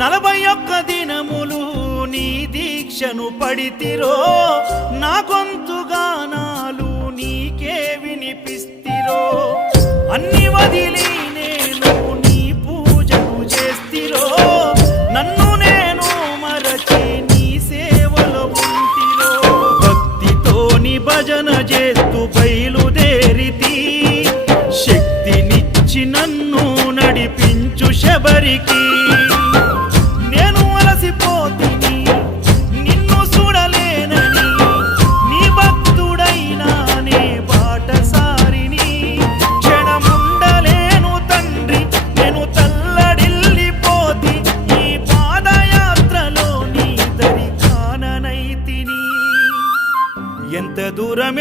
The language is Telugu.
41 దినములు నీ దీక్షను పడితిరో, నా గొంతు గానాలు నీకే వినిపిస్తిరో. అన్ని వదిలి నేను నీ పూజను చేస్తిరో, నన్ను నేను మరచి నీ సేవలో ఉంటిరో. భక్తితోని భజన చేస్తూ బయలుదేరితి, శక్తినిచ్చి నన్ను నడిపించు శబరికి. నేను అలసిపోతిని నిన్ను చూడలేనని, నీ భక్తుడైనా నే బాటసారిని. క్షణముండలేను తండ్రి నేను తల్లడిల్లిపోతి, ఈ పాదయాత్రలో నీ దరి కాననైతిని. ఎంత దూరం